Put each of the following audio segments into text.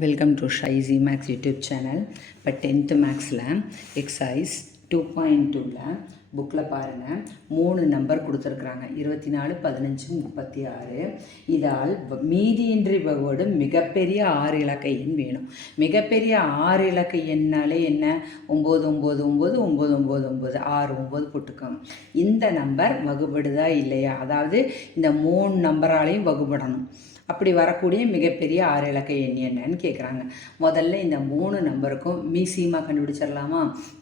Welcome to ஷைசி maths YouTube channel இப்போ tenth மேக்ஸில் எக்ஸைஸ் டூ பாயிண்ட் டூவில் புக்கில் பாருங்கள் மூணு நம்பர் கொடுத்துருக்குறாங்க. இருபத்தி நாலு பதினஞ்சு முப்பத்தி ஆறு இதால் மீதியின்றி வகுவோடு மிகப்பெரிய ஆறு இலக்க எண் வேணும். மிகப்பெரிய ஆறு இலக்க எண்ணாலே என்ன? ஒம்பது ஒம்பது ஒம்பது ஒம்பது ஒம்பது ஒம்பது ஆறு ஒம்பது போட்டுக்கோங்க. இந்த நம்பர் வகுபடுதா இல்லையா? அதாவது இந்த மூணு நம்பராலையும் வகுபடணும். அப்படி வரக்கூடிய மிகப்பெரிய ஆறு இலக்க எண் என்னன்னு கேட்குறாங்க முதல்ல இந்த மூணு நம்பருக்கும் மீசியமாக கண்டுபிடிச்சிடலாமா?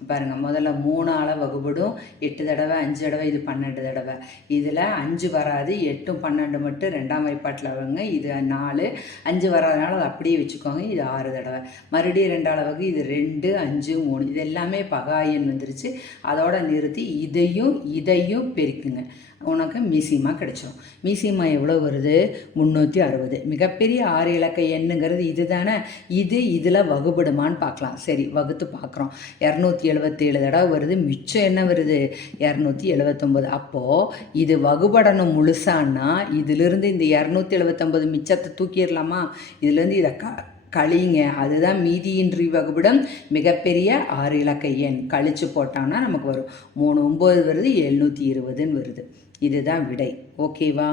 பாருங்கள் முதல்ல மூணால் வகுபடும் எட்டு தடவை அஞ்சு தடவை இது பன்னெண்டு தடவை. இதில் அஞ்சு வராது எட்டும் பன்னெண்டு மட்டும் ரெண்டாம் வாய்ப்பாட்டில் வருங்க. இது நாலு அஞ்சு வராதனால அதை அப்படியே வச்சுக்கோங்க இது ஆறு தடவை. மறுபடியும் ரெண்டு அளவுக்கு இது ரெண்டு அஞ்சு மூணு இது எல்லாமே பகாயன் வந்துருச்சு. அதோட நிறுத்தி இதையும் இதையும் பெருக்குங்க. உனக்கு மீசிமா கிடைச்சிரும். மீசிமா எவ்வளோ வருது? முந்நூற்றி அறுபது. மிகப்பெரிய ஆறு இலக்க எண்ணுங்கிறது இது தானே இது இதில் வகுபடுமான்னு பார்க்கலாம். சரி வகுத்து பார்க்குறோம். இரநூத்தி எழுபத்தேழு தடவை வருது. மிச்சம் என்ன வருது? இரநூத்தி எழுபத்தொம்போது அப்போது இது வகுபடணும் முழுசான்னா இதிலிருந்து இந்த இரநூத்தி எழுபத்தொம்போது மிச்சத்தை தூக்கிடலாமா? இதுலேருந்து இதை க கழிங்க அதுதான் மீதியின்றி வகுப்பிடம் மிகப்பெரிய ஆறு இலக்க எண். கழிச்சு போட்டோம்னா நமக்கு வரும். மூணு ஒம்பது வருது. எழுநூற்றி இருபதுன்னு வருது. இதுதான் விடை. ஓகேவா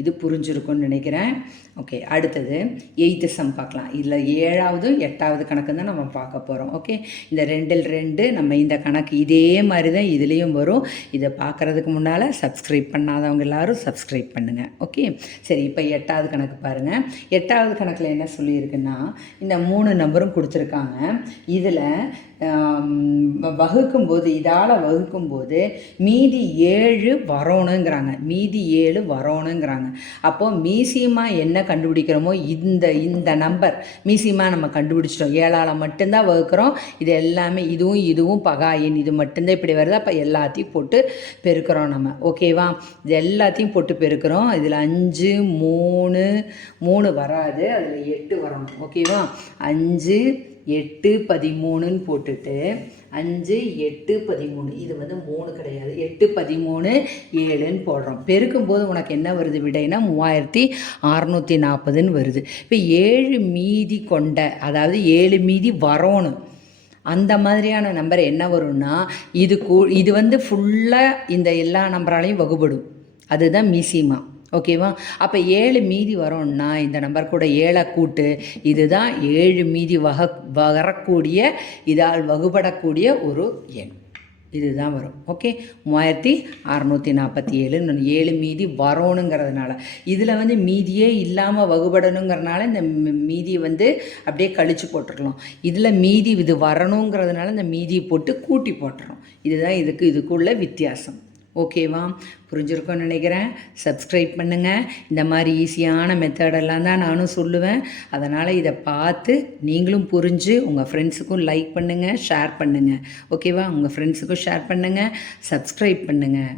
இது புரிஞ்சிருக்கும்னு நினைக்கிறேன். ஓகே அடுத்தது எயித்து சம் பார்க்கலாம். இதில் ஏழாவது எட்டாவது கணக்கு தான் நம்ம பார்க்க போகிறோம் ஓகே இந்த ரெண்டில் ரெண்டு நம்ம இந்த கணக்கு இதே மாதிரி தான் இதுலேயும் வரும். இதை பார்க்குறதுக்கு முன்னால் சப்ஸ்கிரைப் பண்ணாதவங்க எல்லாரும் சப்ஸ்கிரைப் பண்ணுங்கள் ஓகே சரி இப்போ எட்டாவது கணக்கு பாருங்கள் எட்டாவது கணக்கில் என்ன சொல்லியிருக்குன்னா இந்த மூணு நம்பரும் கொடுத்துருக்காங்க. இதில் வகுக்கும்போது இதால் வகுக்கும்போது மீதி ஏழு வரணுங்கிறாங்க. மீதி ஏழு வரணுங்கிறாங்க. அப்போது மீசியமாக என்ன கண்டுபிடிக்கிறோமோ இந்த இந்த நம்பர். மீசியமாக நம்ம கண்டுபிடிச்சிட்டோம். ஏழால் மட்டும்தான் வகுக்கிறோம். இது எல்லாமே இதுவும் இதுவும் பகாயன் இது மட்டும்தான் இப்படி வருது. அப்போ எல்லாத்தையும் போட்டு பெருக்கிறோம் நம்ம. ஓகேவா இது எல்லாத்தையும் போட்டு பெருக்கிறோம். இதில் அஞ்சு மூணு மூணு வராது. அதில் எட்டு வரணும். ஓகேவா அஞ்சு எட்டு பதிமூணுன்னு போட்டுட்டு அஞ்சு எட்டு பதிமூணு. இது வந்து மூணு கிடையாது. எட்டு பதிமூணு ஏழுன்னு போடுறோம். பெருக்கும்போது உனக்கு என்ன வருது விடைனா மூவாயிரத்தி அறநூற்றி நாற்பதுன்னு வருது. இப்போ ஏழு மீதி கொண்ட அதாவது ஏழு மீதி வரணும் அந்த மாதிரியான நம்பர் என்ன வரும்னா இது கூ இது வந்து ஃபுல்லாக இந்த எல்லா நம்பராலையும் வகுபடும். அதுதான் மீசிமா. ஓகேவா அப்போ ஏழு மீதி வரோம்னா இந்த நம்பர் கூட ஏழை கூட்டு இதுதான் ஏழு மீதி வக வரக்கூடிய இதால் வகுபடக்கூடிய ஒரு எண். இதுதான் வரும். ஓகே மூவாயிரத்தி அறநூற்றி நாற்பத்தி ஏழு ஏழு மீதி வரணுங்கிறதுனால. இதில் வந்து மீதியே இல்லாமல் வகுபடணுங்கிறதுனால இந்த மி- வந்து அப்படியே கழிச்சு போட்டுருக்கலாம் இதில் மீதி இது வரணுங்கிறதுனால இந்த மீதியை போட்டு கூட்டி போட்டுறோம் இதுதான் இதுக்கு இதுக்குள்ள வித்தியாசம். ஓகேவா? புரிஞ்சிருக்கும்னு நினைக்கிறேன். சப்ஸ்கிரைப் பண்ணுங்கள் இந்த மாதிரி ஈஸியான மெத்தடெல்லாம் தான் நானும் சொல்லுவேன். அதனால் இதை பார்த்து நீங்களும் புரிஞ்சு உங்கள் ஃப்ரெண்ட்ஸுக்கும் லைக் பண்ணுங்கள் ஷேர் பண்ணுங்கள் ஓகேவா? உங்கள் ஃப்ரெண்ட்ஸுக்கும் ஷேர் பண்ணுங்கள் சப்ஸ்கிரைப் பண்ணுங்கள்